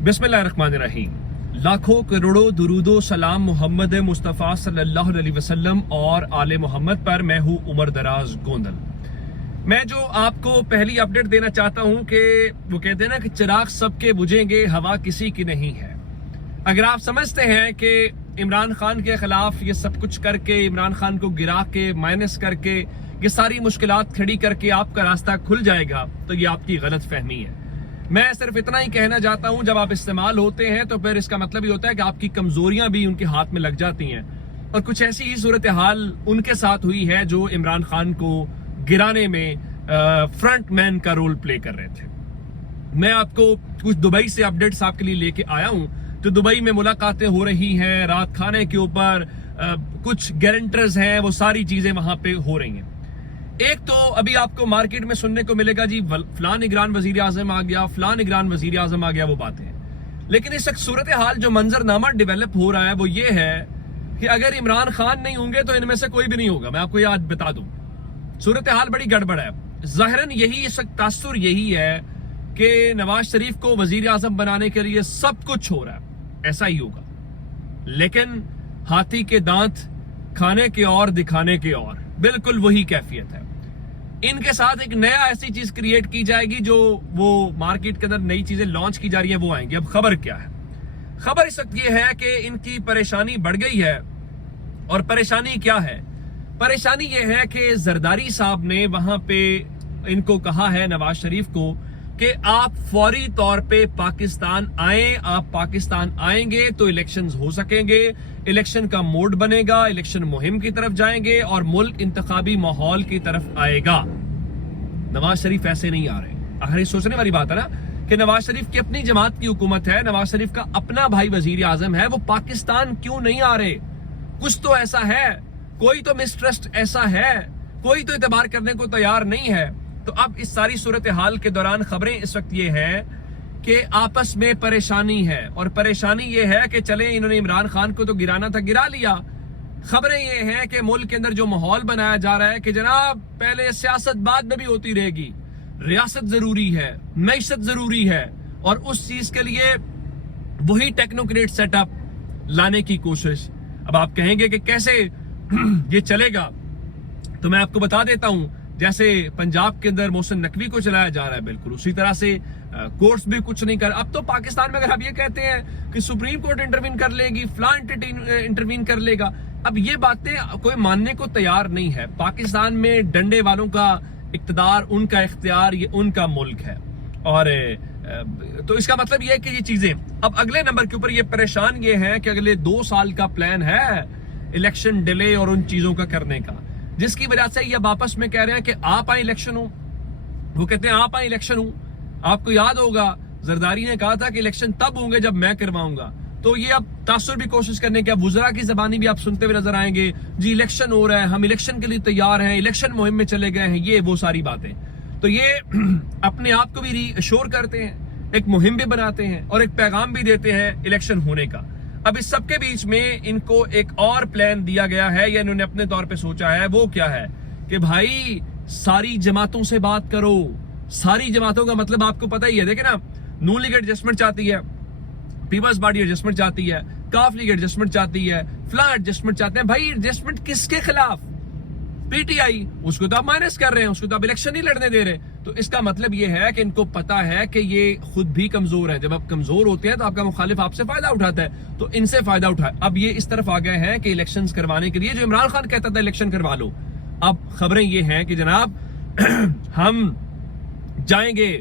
बिस्मिल्लाहिर्रहमानिर्रहीम। लाखों करोड़ों दुरूदो सलाम मोहम्मद मुस्तफ़ा सल्लल्लाहु अलैहि वसल्लम और आले मोहम्मद पर। मैं हूँ उमर दराज गोंदल। मैं जो आपको पहली अपडेट देना चाहता हूँ कि वो कहते हैं ना कि चिराग सबके बुझेंगे, हवा किसी की नहीं है। अगर आप समझते हैं कि इमरान खान के खिलाफ ये सब कुछ करके, इमरान खान को गिरा के, माइनस करके, ये सारी मुश्किलात खड़ी करके आपका रास्ता खुल जाएगा, तो ये आपकी गलत फहमी है। मैं सिर्फ इतना ही कहना चाहता हूं, जब आप इस्तेमाल होते हैं तो फिर इसका मतलब ये होता है कि आपकी कमजोरियां भी उनके हाथ में लग जाती हैं। और कुछ ऐसी ही सूरत हाल उनके साथ हुई है जो इमरान खान को गिराने में फ्रंट मैन का रोल प्ले कर रहे थे। मैं आपको कुछ दुबई से अपडेट्स आपके लिए लेके आया हूं। तो दुबई में मुलाकातें हो रही हैं, रात खाने के ऊपर कुछ गारंटर्स हैं, वो सारी चीजें वहां पे हो रही हैं। एक तो अभी आपको मार्केट में सुनने को मिलेगा जी फलां निगरान वजीर आजम आ गया, फलां निगरान वजीर आजम आ गया, वो बातें हैं। लेकिन इस सूरत हाल जो मंजरनामा डेवलप हो रहा है वो ये है कि अगर इमरान खान नहीं होंगे तो इनमें से कोई भी नहीं होगा। मैं आपको याद बता दूं, सूरत हाल बड़ी गड़बड़ है। ज़ाहिरन यही इस वक्त तासुर यही है कि नवाज शरीफ को वजीर आजम बनाने के लिए सब कुछ हो रहा है, ऐसा ही होगा। लेकिन हाथी के दांत खाने के और दिखाने के और, बिल्कुल वही कैफियत है। इनके साथ एक नया ऐसी चीज क्रिएट की जाएगी जो वो मार्केट के अंदर नई चीजें लॉन्च की जा रही है, वो आएंगी। अब खबर क्या है? खबर इस वक्त ये है कि इनकी परेशानी बढ़ गई है। और परेशानी क्या है? परेशानी ये है कि जरदारी साहब ने वहां पे इनको कहा है, नवाज शरीफ को, कि आप फौरी तौर पे पाकिस्तान आए। आप पाकिस्तान आएंगे तो इलेक्शंस हो सकेंगे, इलेक्शन का मोड बनेगा, इलेक्शन मुहिम की तरफ जाएंगे और मुल्क इंतखाबी माहौल की तरफ आएगा। नवाज शरीफ ऐसे नहीं आ रहे। आखिर ये सोचने वाली बात है ना कि नवाज शरीफ की अपनी जमात की हुकूमत है, नवाज शरीफ का अपना भाई वजीर आजम है, वो पाकिस्तान क्यों नहीं आ रहे? कुछ तो ऐसा है, कोई तो मिसट्रस्ट ऐसा है, कोई तो एतबार करने को तैयार नहीं है। तो अब इस सारी सूरत हाल के दौरान खबरें इस वक्त ये हैं कि आपस में परेशानी है। और परेशानी ये है कि चले इन्होंने इमरान खान को तो गिराना था, गिरा लिया। खबरें ये हैं कि मुल्क के अंदर जो माहौल बनाया जा रहा है कि जनाब पहले सियासत बाद में भी होती रहेगी, रियासत जरूरी है, मईशत जरूरी है, और उस चीज के लिए वही टेक्नोक्रेट सेटअप लाने की कोशिश। अब आप कहेंगे कि कैसे ये चलेगा, तो मैं आपको बता देता हूं। जैसे पंजाब के अंदर मोहसिन नकवी को चलाया जा रहा है, बिल्कुल उसी तरह से कोर्ट्स भी कुछ नहीं कर। अब तो पाकिस्तान में अगर आप ये कहते हैं कि सुप्रीम कोर्ट इंटरवीन कर लेगी, फलां इंटरवीन कर लेगा, अब ये बातें कोई मानने को तैयार नहीं है। पाकिस्तान में डंडे वालों का इक्तदार, उनका इख्तियार, ये उनका मुल्क है। और तो इसका मतलब ये है कि ये चीजें अब अगले नंबर के ऊपर ये परेशान ये है कि अगले 2 साल का प्लान है इलेक्शन डिले और उन चीजों का करने का, जिसकी वजह से ये आपस में कह रहे हैं कि आप आए इलेक्शन हो। वो कहते हैं आप आए इलेक्शन हो। आपको याद होगा जरदारी ने कहा था कि इलेक्शन तब होंगे जब मैं करवाऊंगा। तो ये अब तासुर भी कोशिश करने की, अब वुज़रा की जबानी भी आप सुनते हुए नजर आएंगे, जी इलेक्शन हो रहा है, हम इलेक्शन के लिए तैयार हैं, इलेक्शन मुहिम में चले गए हैं, ये वो सारी बातें। तो ये अपने आप को भी रीअश्योर करते हैं, एक मुहिम भी बनाते हैं और एक पैगाम भी देते हैं इलेक्शन होने का। अब इस सबके बीच में इनको एक और प्लान दिया गया है, या इन्होंने अपने तौर पे सोचा है। वो क्या है कि भाई सारी जमातों से बात करो। सारी जमातों का मतलब आपको पता ही है। देखे ना, नून लीग एडजस्टमेंट चाहती है, पीपल्स पार्टी एडजस्टमेंट चाहती है, काफ लीग एडजस्टमेंट चाहती है, फ्लां एडजस्टमेंट चाहते हैं। भाई एडजस्टमेंट किसके खिलाफ? पीटीआई, उसको तो आप माइनस कर रहे हैं, उसको तो आप इलेक्शन नहीं लड़ने दे रहे। तो इसका मतलब ये है कि इनको पता है कि ये खुद भी कमजोर है। जब आप कमजोर होते हैं तो आपका मुखालिफ आपसे फायदा उठाता है, तो इनसे फायदा उठाए। अब ये इस तरफ आ गए हैं कि इलेक्शंस करवाने के लिए, जो इमरान खान कहता था इलेक्शन करवा लो, अब खबरें ये हैं कि जनाब हम जाएंगे,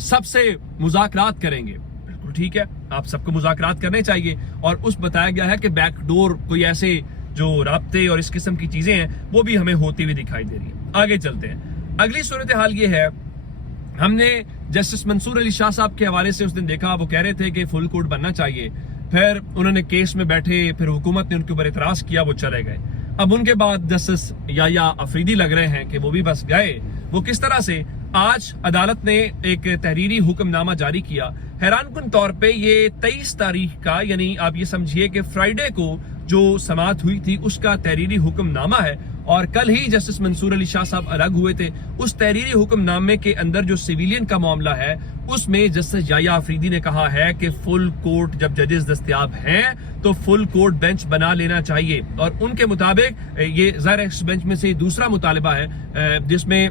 सबसे मुज़ाकरात करेंगे। बिल्कुल ठीक है, आप सबको मुज़ाकरात करने चाहिए। और उस बताया गया है कि बैकडोर कोई ऐसे जो राब्ते और इस किस्म की चीजें हैं वो भी हमें होती हुई दिखाई दे रही है। आगे चलते हैं। अगली सूरत हाल ये है, हमने जस्टिस मंसूर अली शाह साहब के हवाले से उस दिन देखा, वो कह रहे थे कि फुल कोर्ट बनना चाहिए। फिर उन्होंने केस में बैठे, फिर हुकूमत ने उनके ऊपर इतराज किया, वो चले गए। अब उनके बाद जस्टिस याया अफरीदी लग रहे हैं कि वो भी बस गए। वो किस तरह से? आज अदालत ने एक तहरीरी हुक्मनामा जारी किया। हैरानकुन तौर पे ये 23 तारीख का, यानी आप ये समझिए कि फ्राइडे को जो समाअत हुई थी उसका तहरीरी हुक्मनामा है। और कल ही जस्टिस मंसूर अली शाह साहब अलग हुए थे। उस तहरीरी हुक्मनामे के अंदर जो सिविलियन का मामला है اس میں جسٹس یحییٰ آفریدی نے کہا ہے کہ فل کورٹ جب ججز دستیاب ہیں تو فل کورٹ بینچ بنا لینا چاہیے، اور ان کے مطابق یہ ظاہر اس بینچ میں سے دوسرا مطالبہ ہے جس میں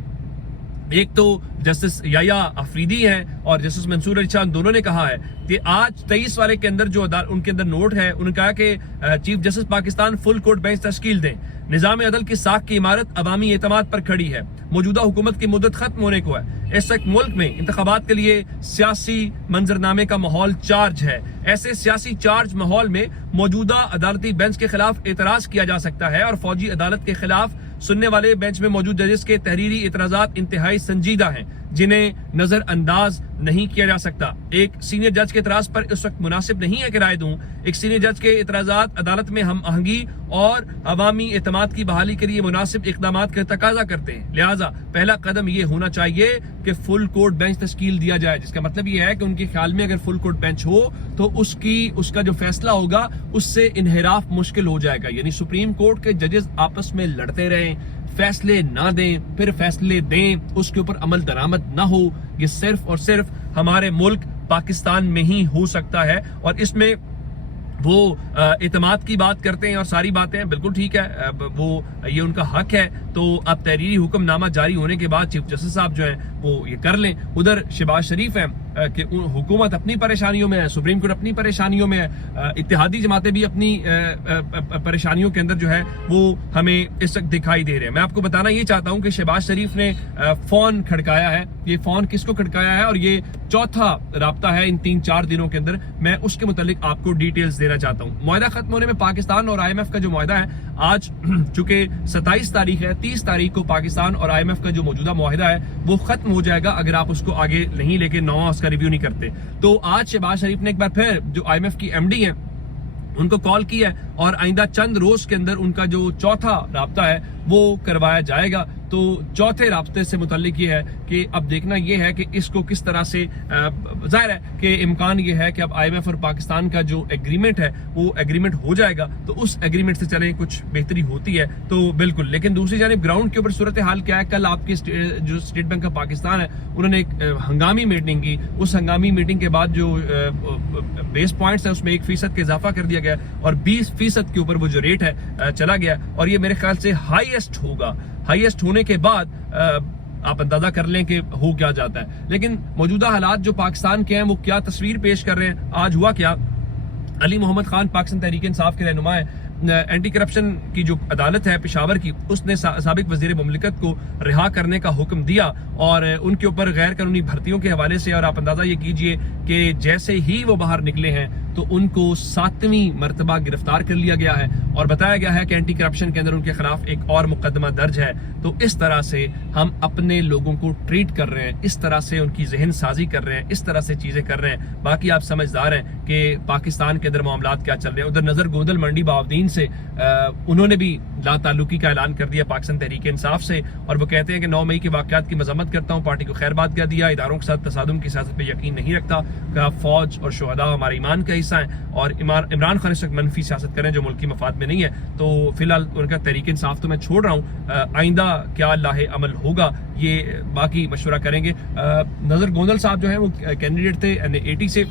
ایک تو جسٹس یحییٰ آفریدی ہیں اور جسٹس منصور علی شاہ دونوں نے کہا ہے کہ آج 23 والے کے اندر جو ان کے اندر نوٹ ہے، انہوں نے کہا کہ chief justice Pakistan full court bench تشکیل دیں، نظام عدل کی ساکھ کی عمارت عوامی اعتماد پر کھڑی ہے، موجودہ حکومت کی مدت ختم ہونے کو ہے، اس وقت ملک میں انتخابات کے لیے سیاسی منظرنامے کا ماحول چارج ہے، ایسے سیاسی چارج ماحول میں موجودہ عدالتی بینچ کے خلاف اعتراض کیا جا سکتا ہے، اور فوجی عدالت کے خلاف سننے والے بینچ میں موجود ججز کے تحریری اعتراضات انتہائی سنجیدہ ہیں جنہیں نظر انداز نہیں کیا جا سکتا۔ ایک سینئر جج کے اعتراض پر اس وقت مناسب نہیں ہے کہ رائے دوں۔ ایک سینئر جج کے اعتراضات عدالت میں ہم آہنگی اور عوامی اعتماد کی بحالی کے لیے مناسب اقدامات کا تقاضا کرتے ہیں، لہٰذا پہلا قدم یہ ہونا چاہیے کہ فل کورٹ بینچ تشکیل دیا جائے، جس کا مطلب یہ ہے کہ ان کے خیال میں اگر فل کورٹ بینچ ہو تو اس کا جو فیصلہ ہوگا اس سے انحراف مشکل ہو جائے گا، یعنی سپریم کورٹ کے ججز آپس میں لڑتے رہیں، فیصلے نہ دیں، پھر فیصلے دیں، اس کے اوپر عمل درآمد نہ ہو، یہ صرف اور صرف ہمارے ملک پاکستان میں ہی ہو سکتا ہے۔ اور اس میں وہ اعتماد کی بات کرتے ہیں اور ساری باتیں بالکل ٹھیک ہے، وہ یہ ان کا حق ہے، تو اب تحریری حکم نامہ جاری ہونے کے بعد چیف جسٹس صاحب جو ہیں وہ یہ کر لیں۔ ادھر شہباز شریف ہیں کہ حکومت اپنی پریشانیوں میں ہے، سپریم کورٹ اپنی پریشانیوں میں ہے، اتحادی جماعتیں بھی اپنی پریشانیوں کے اندر جو ہے وہ ہمیں اس وقت دکھائی دے رہے ہیں۔ میں آپ کو بتانا یہ چاہتا ہوں کہ شہباز شریف نے فون کھڑکایا ہے، یہ فون کس کو کھڑکایا ہے، اور یہ چوتھا رابطہ ہے ان 3-4 دنوں کے اندر، میں اس کے متعلق آپ کو ڈیٹیلز دینا چاہتا ہوں۔ معاہدہ ختم ہونے میں پاکستان اور IMF کا جو معاہدہ ہے، آج چونکہ 27 تاریخ ہے، 30 تاریخ کو پاکستان اور IMF کا جو موجودہ معاہدہ ہے وہ ختم ہو جائے گا اگر آپ اس کو آگے نہیں لے کے نواں اس کا ریویو نہیں کرتے۔ تو آج شہباز شریف نے ایک بار پھر جو IMF کی MD ہیں ان کو کال کیا ہے، اور آئندہ چند روز کے اندر ان کا جو چوتھا رابطہ ہے وہ کروایا جائے گا۔ تو چوتھے رابطے سے متعلق یہ ہے کہ اب دیکھنا یہ ہے کہ اس کو کس طرح سے، ظاہر ہے کہ امکان یہ ہے کہ اب IMF اور پاکستان کا جو ایگریمنٹ ہے وہ ایگریمنٹ ہو جائے گا، تو اس ایگریمنٹ سے چلیں کچھ بہتری ہوتی ہے تو بالکل۔ لیکن دوسری جانب گراؤنڈ کے اوپر صورتحال کیا ہے؟ کل آپ کی جو اسٹیٹ بینک آف پاکستان ہے انہوں نے ایک ہنگامی میٹنگ کی، اس ہنگامی میٹنگ کے بعد جو بیس پوائنٹس ہیں اس میں 1% کا اضافہ کر دیا گیا، اور 20% کے اوپر وہ جو ریٹ ہے چلا گیا، اور یہ میرے خیال سے ہائیسٹ ہوگا۔ ہائیسٹ ہونے کے بعد آپ اندازہ کر لیں کہ ہو کیا جاتا ہے۔ لیکن موجودہ حالات جو پاکستان کے ہیں وہ کیا تصویر پیش کر رہے ہیں؟ آج ہوا کیا، علی محمد خان پاکستان تحریک انصاف کے رہنما ہے، اینٹی کرپشن کی جو عدالت ہے پشاور کی، اس نے سابق وزیر مملکت کو رہا کرنے کا حکم دیا، اور ان کے اوپر غیر قانونی بھرتیوں کے حوالے سے، اور آپ اندازہ یہ کیجئے کہ جیسے ہی وہ باہر نکلے ہیں تو ان کو 7ویں مرتبہ گرفتار کر لیا گیا ہے، اور بتایا گیا ہے کہ اینٹی کرپشن کے اندر ان کے خلاف ایک اور مقدمہ درج ہے۔ تو اس طرح سے ہم اپنے لوگوں کو ٹریٹ کر رہے ہیں، اس طرح سے ان کی ذہن سازی کر رہے ہیں، اس طرح سے چیزیں کر رہے ہیں۔ باقی آپ سمجھدار ہیں کہ پاکستان کے اندر معاملات کیا چل رہے ہیں۔ ادھر نظر گوندل منڈی بہاؤالدین سے انہوں نے بھی لا تعلقی کا اعلان کر دیا پاکستان تحریک انصاف سے، اور وہ کہتے ہیں کہ 9 مئی کے واقعات کی مذمت کرتا ہوں، پارٹی کو خیر بات کہہ دیا، اداروں کے ساتھ تصادم کی سیاست پہ یقین نہیں رکھتا، کہا فوج اور شہداء ہمارے ایمان کا حصہ ہیں، اور عمران خان اس وقت منفی سیاست کریں جو ملکی مفاد میں نہیں ہے۔ تو فی الحال ان کا تحریک انصاف تو میں چھوڑ رہا ہوں، آئندہ کیا لاہ عمل ہوگا یہ باقی مشورہ کریں گے۔ نظر گوندل صاحب جو ہیں وہ کینڈیڈیٹ تھے NA80 سے،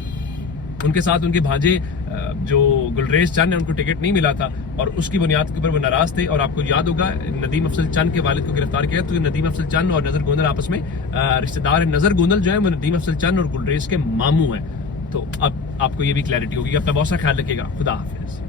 ان کے ساتھ ان کے بھانجے جو گلریز چند ہیں ان کو ٹکٹ نہیں ملا تھا، اور اس کی بنیاد کے اوپر وہ ناراض تھے، اور آپ کو یاد ہوگا ندیم افضل چند کے والد کو گرفتار کیا، تو ندیم افضل چند اور نظر گوندل آپس میں رشتہ دار ہیں۔ نظر گوندل جو ہیں وہ ندیم افضل چند اور گلریز کے ماموں ہیں۔ تو اب آپ کو یہ بھی کلیئرٹی ہوگی۔ اپنا بہت سا خیال رکھیے گا، خدا حافظ۔